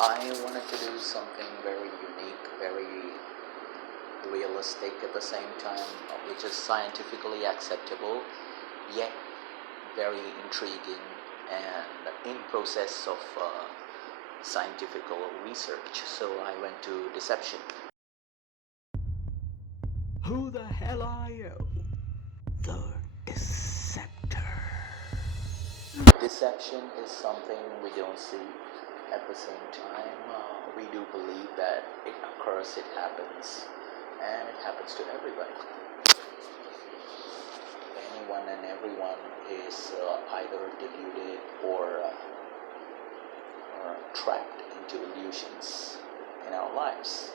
I wanted to do something very unique, very realistic at the same time, which is scientifically acceptable, yet very intriguing and in process of scientific research. So I went to deception. Who the hell are you? The Deceptor. Deception is something we don't see. At the same time, we do believe that it occurs, it happens, and it happens to everybody. Anyone and everyone is either deluded or trapped into illusions in our lives.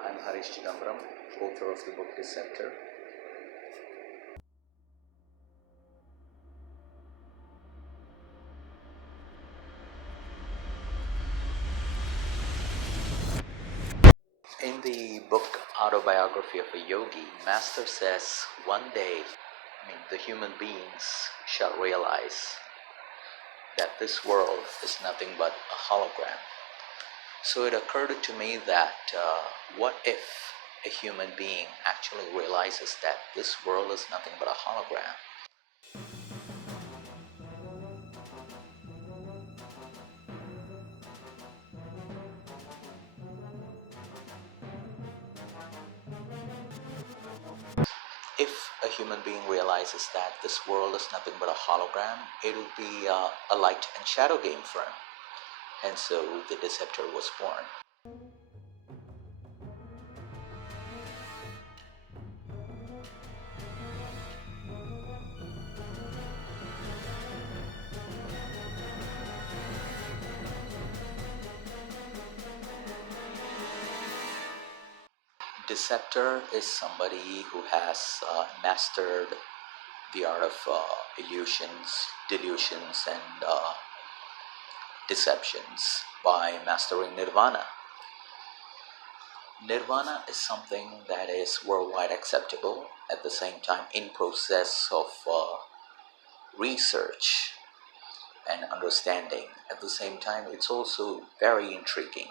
I'm Harish Chidambaram, author of the book Deceptor. In the book Autobiography of a Yogi, Master says one day, the human beings shall realize that this world is nothing but a hologram. So it occurred to me that what if a human being actually realizes that this world is nothing but a hologram? If a human being realizes that this world is nothing but a hologram, it will be a light and shadow game for him. And so the Deceptor was born. Deceptor is somebody who has mastered the art of illusions, delusions, and deceptions by mastering nirvana. Nirvana is something that is worldwide acceptable, at the same time in process of research and understanding. At the same time, it's also very intriguing.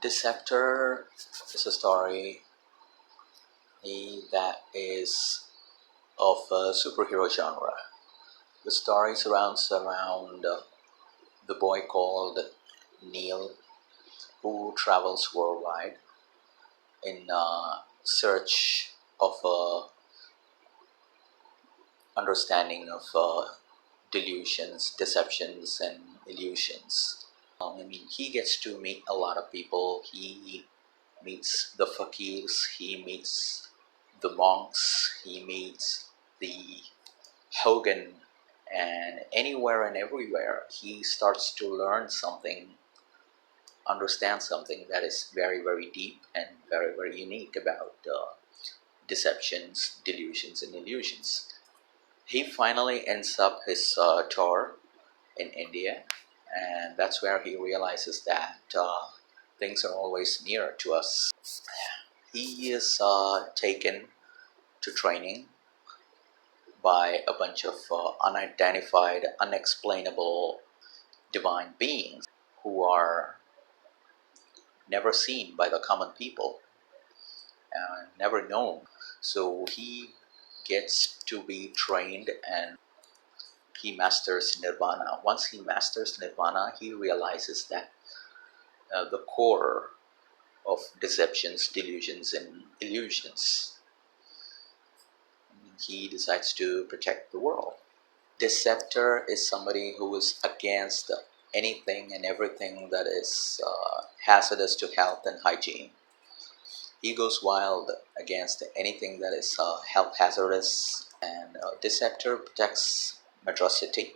Deceptor is a story that is of a superhero genre. The story surrounds around the boy called Neil, who travels worldwide in search of understanding of delusions, deceptions, and illusions. He gets to meet a lot of people. He meets the fakirs, he meets the monks, he meets the Hogan, and anywhere and everywhere he starts to learn something, understand something that is very, very deep and very, very unique about deceptions, delusions, and illusions. He finally ends up his tour in India, and that's where he realizes that things are always near to us. He is taken to training by a bunch of unidentified, unexplainable divine beings who are never seen by the common people and never known. So he gets to be trained and he masters nirvana. Once he masters nirvana, he realizes that the core of deceptions, delusions, and illusions. He decides to protect the world. Deceptor is somebody who is against anything and everything that is hazardous to health and hygiene. He goes wild against anything that is health hazardous, and Deceptor protects Madras City,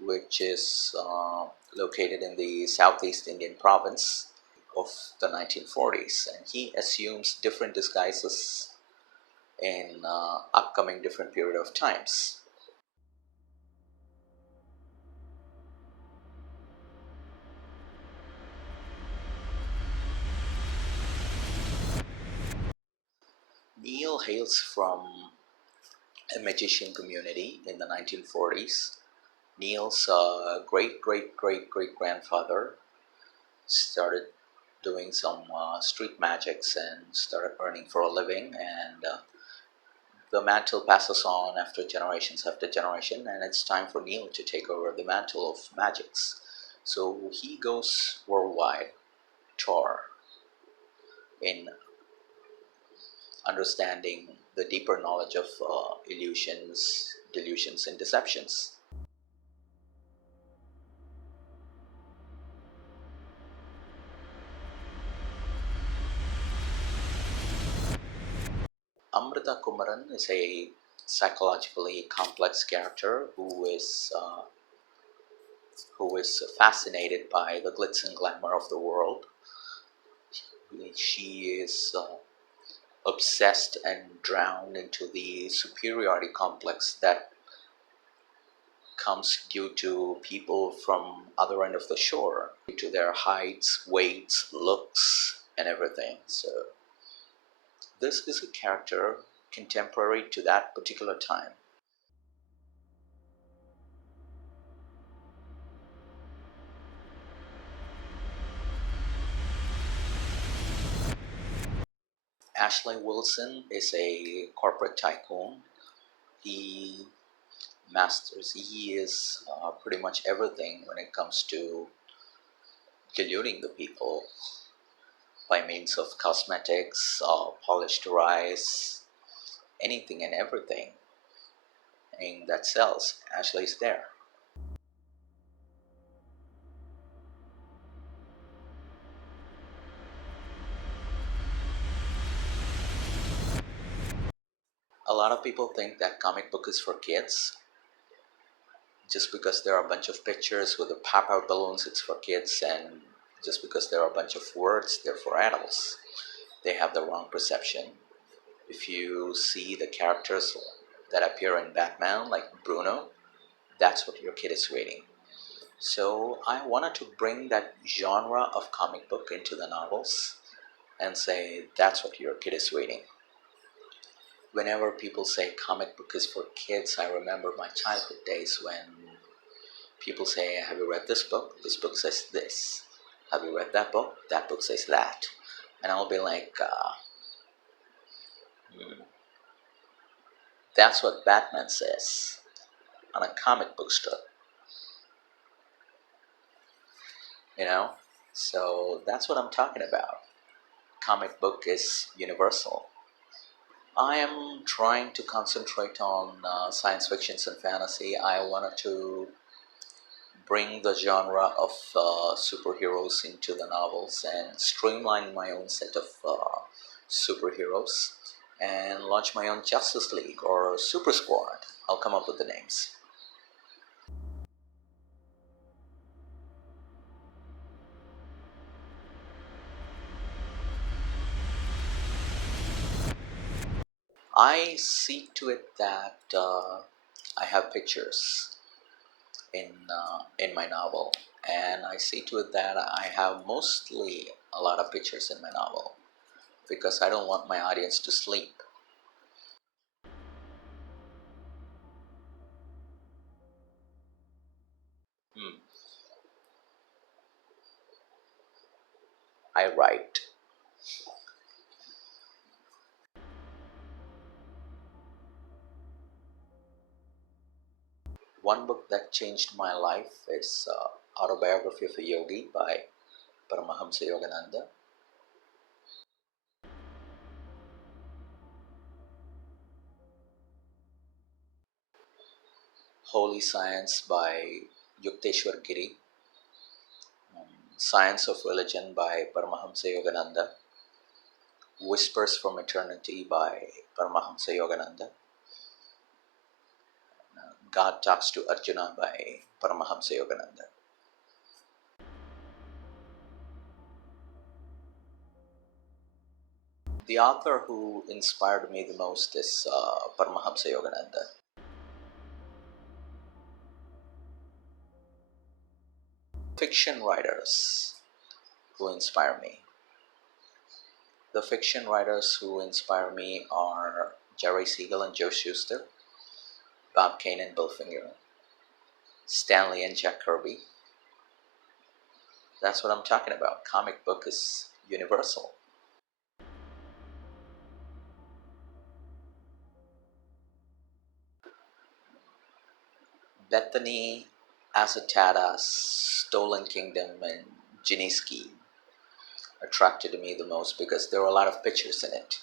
which is located in the southeast Indian province of the 1940s, and he assumes different disguises in upcoming different period of times. Neil hails from a magician community in the 1940s. Neil's great grandfather started doing some street magics and started earning for a living, and the mantle passes on after generation, and it's time for Neil to take over the mantle of magics. So he goes worldwide tour in understanding the deeper knowledge of illusions, delusions, and deceptions. Amrita Kumaran is a psychologically complex character who is fascinated by the glitz and glamour of the world. She is obsessed and drowned into the superiority complex that comes due to people from other end of the shore, due to their heights, weights, looks, and everything. So this is a character contemporary to that particular time. Ashley Wilson is a corporate tycoon. He he is pretty much everything when it comes to deluding the people by means of cosmetics, polished rice, anything and everything and that sells. Ashley's there. A lot of people think that comic book is for kids just because there are a bunch of pictures with the pop out balloons, it's for kids, and just because there are a bunch of words, they're for adults. They have the wrong perception. If you see the characters that appear in Batman, like Bruno, that's what your kid is reading. So I wanted to bring that genre of comic book into the novels and say that's what your kid is reading. Whenever people say comic book is for kids, I remember my childhood days when people say, have you read this book? This book says this. Have you read that book? That book says that. And I'll be like, hmm, that's what Batman says on a comic book strip, you know? So that's what I'm talking about. Comic book is universal. I am trying to concentrate on science fictions and fantasy. I wanted to bring the genre of superheroes into the novels and streamline my own set of superheroes and launch my own Justice League or Super Squad. I'll come up with the names. I see to it that I have pictures in my novel, and I see to it that I have mostly a lot of pictures in my novel because I don't want my audience to sleep. Hmm. I write. One book that changed my life is Autobiography of a Yogi by Paramahamsa Yogananda. Holy Science by Yukteswar Giri. Science of Religion by Paramahamsa Yogananda. Whispers from Eternity by Paramahamsa Yogananda. God Talks to Arjuna by Paramahamsa Yogananda. The author who inspired me the most is Paramahamsa Yogananda. Fiction writers who inspire me. The fiction writers who inspire me are Jerry Siegel and Joe Shuster. Bob Kane and Bill Finger, Stanley and Jack Kirby. That's what I'm talking about. Comic book is universal. Bethany, Asatata, Stolen Kingdom, and Jiniski attracted me the most because there were a lot of pictures in it.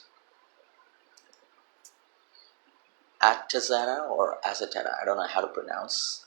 Atazara or Azatara, I don't know how to pronounce.